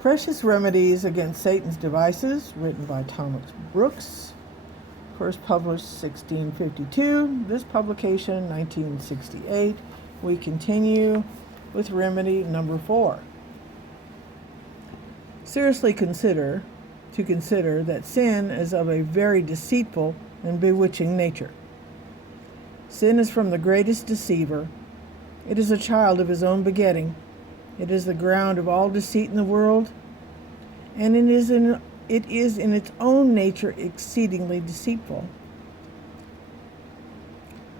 Precious Remedies Against Satan's Devices, written by Thomas Brooks. First published 1652. This publication 1968. We continue with remedy number 4. Seriously consider that sin is of a very deceitful and bewitching nature. Sin is from the greatest deceiver. It is a child of his own begetting. It is the ground of all deceit in the world, and it is in its own nature exceedingly deceitful.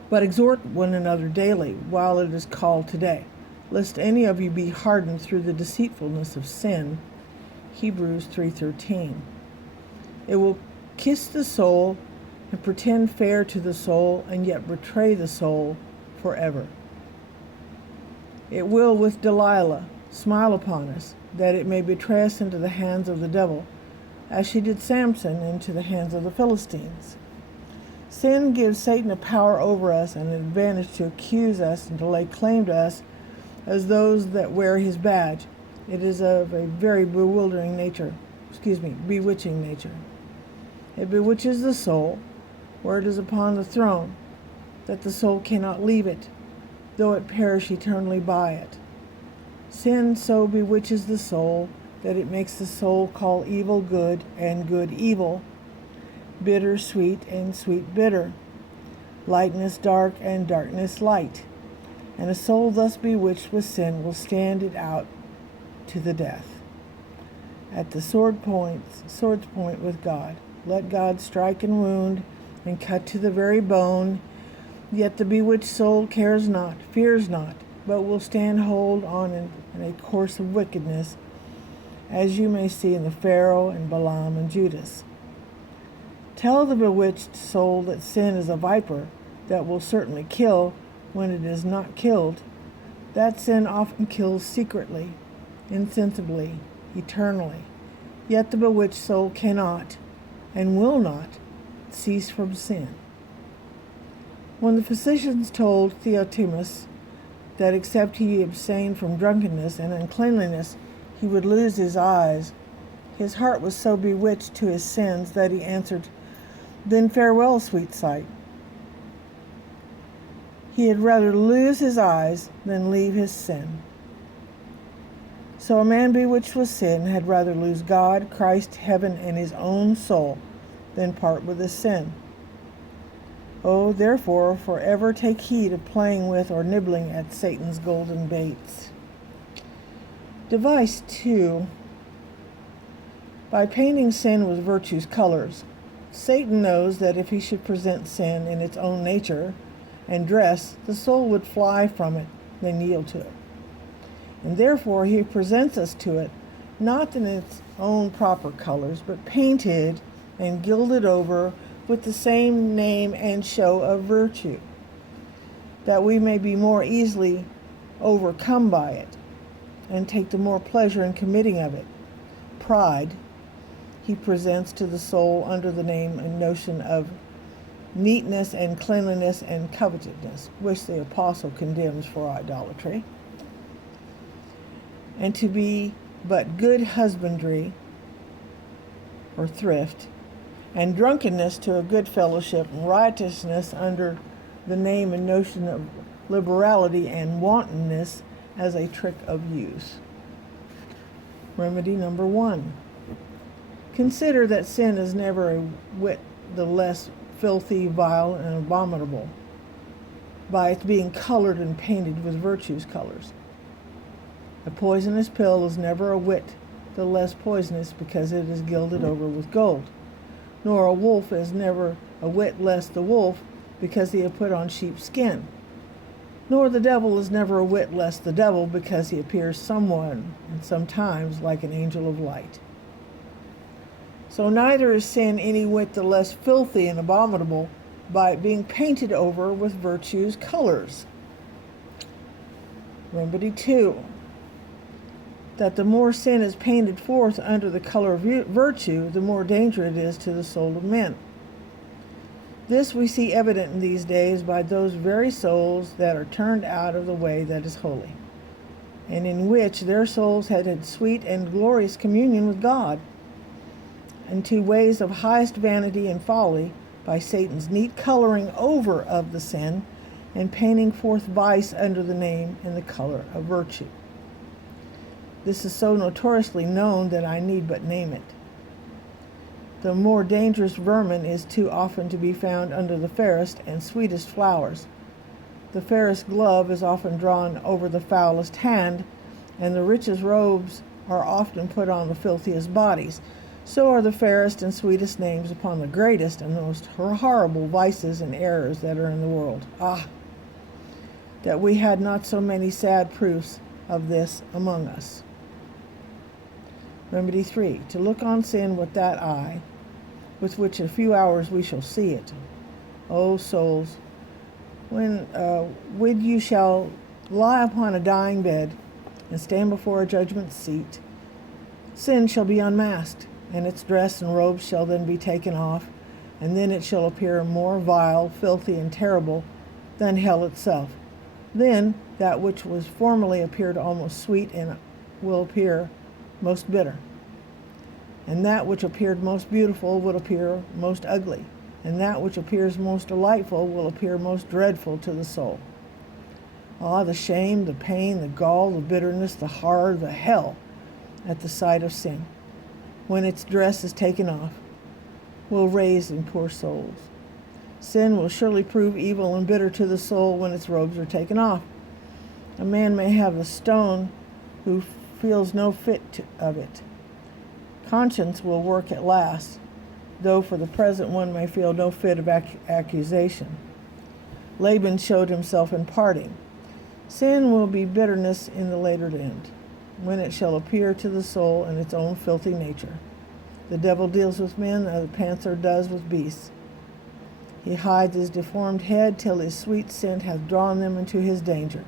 But exhort one another daily, while it is called today, lest any of you be hardened through the deceitfulness of sin. Hebrews 3:13. It will kiss the soul and pretend fair to the soul, and yet betray the soul forever. It will, with Delilah, smile upon us, that it may betray us into the hands of the devil, as she did Samson into the hands of the Philistines. Sin gives Satan a power over us and an advantage to accuse us and to lay claim to us as those that wear his badge. It is of a very bewitching nature. It bewitches the soul, where it is upon the throne, that the soul cannot leave it, though it perish eternally by it. Sin so bewitches the soul that it makes the soul call evil good and good evil, bitter sweet and sweet bitter, lightness dark and darkness light. And a soul thus bewitched with sin will stand it out to the death. At the sword's point with God, let God strike and wound and cut to the very bone. Yet the bewitched soul cares not, fears not, but will stand hold on in a course of wickedness, as you may see in the Pharaoh and Balaam and Judas. Tell the bewitched soul that sin is a viper that will certainly kill when it is not killed. That sin often kills secretly, insensibly, eternally. Yet the bewitched soul cannot and will not cease from sin. When the physicians told Theotimus that except he abstained from drunkenness and uncleanliness, he would lose his eyes, his heart was so bewitched to his sins that he answered, "Then farewell, sweet sight." He had rather lose his eyes than leave his sin. So a man bewitched with sin had rather lose God, Christ, heaven, and his own soul than part with his sin. Oh, therefore, forever take heed of playing with or nibbling at Satan's golden baits. Device 2. By painting sin with virtue's colors, Satan knows that if he should present sin in its own nature and dress, the soul would fly from it, then yield to it. And therefore he presents us to it, not in its own proper colors, but painted and gilded over with the same name and show of virtue, that we may be more easily overcome by it and take the more pleasure in committing of it. Pride he presents to the soul under the name and notion of neatness and cleanliness and covetousness, which the apostle condemns for idolatry, and to be but good husbandry or thrift, and drunkenness to a good fellowship, and riotousness under the name and notion of liberality, and wantonness as a trick of use. Remedy number 1. Consider that sin is never a whit the less filthy, vile, and abominable by its being colored and painted with virtue's colors. A poisonous pill is never a whit the less poisonous because it is gilded over with gold. Nor a wolf is never a whit less the wolf because he had put on sheep's skin. Nor the devil is never a whit less the devil because he appears someone and sometimes like an angel of light. So neither is sin any whit the less filthy and abominable by it being painted over with virtue's colors. Remedy 2. That the more sin is painted forth under the color of virtue, the more danger it is to the soul of men. This we see evident in these days by those very souls that are turned out of the way that is holy. and in which their souls had sweet and glorious communion with God, and to ways of highest vanity and folly, by Satan's neat coloring over of the sin, and painting forth vice under the name and the color of virtue. This is so notoriously known that I need but name it. The more dangerous vermin is too often to be found under the fairest and sweetest flowers. The fairest glove is often drawn over the foulest hand, and the richest robes are often put on the filthiest bodies. So are the fairest and sweetest names upon the greatest and most horrible vices and errors that are in the world. Ah, that we had not so many sad proofs of this among us. Remedy 3. To look on sin with that eye, with which a few hours we shall see it. O souls, when you shall lie upon a dying bed and stand before a judgment seat, sin shall be unmasked, and its dress and robes shall then be taken off, and then it shall appear more vile, filthy, and terrible than hell itself. Then that which was formerly appeared almost sweet and will appear most bitter, and that which appeared most beautiful will appear most ugly, and that which appears most delightful will appear most dreadful to the soul. Ah, the shame, the pain, the gall, the bitterness, the horror, the hell at the sight of sin, when its dress is taken off, will raise in poor souls. Sin will surely prove evil and bitter to the soul when its robes are taken off. A man may have the stone who feels no fit of it. Conscience will work at last, though for the present one may feel no fit of accusation. Laban showed himself in parting. Sin will be bitterness in the later end, when it shall appear to the soul in its own filthy nature. The devil deals with men as the panther does with beasts. He hides his deformed head till his sweet scent hath drawn them into his danger.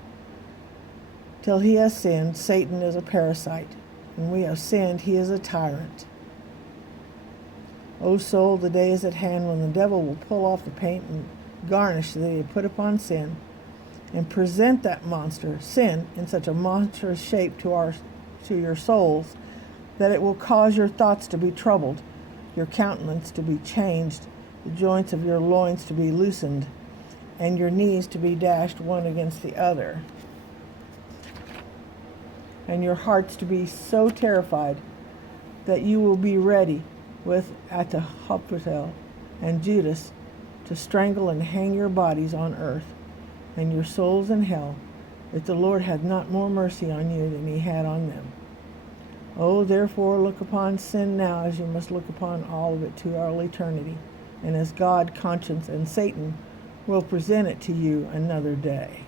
Till he has sinned, Satan is a parasite. When we have sinned, he is a tyrant. O soul, the day is at hand when the devil will pull off the paint and garnish that he had put upon sin, and present that monster, sin, in such a monstrous shape to your souls, that it will cause your thoughts to be troubled, your countenance to be changed, the joints of your loins to be loosened, and your knees to be dashed one against the other, and your hearts to be so terrified that you will be ready with Ahithophel and Judas to strangle and hang your bodies on earth, and your souls in hell, if the Lord had not more mercy on you than he had on them. Oh, therefore, look upon sin now as you must look upon all of it to all eternity, and as God, conscience, and Satan will present it to you another day.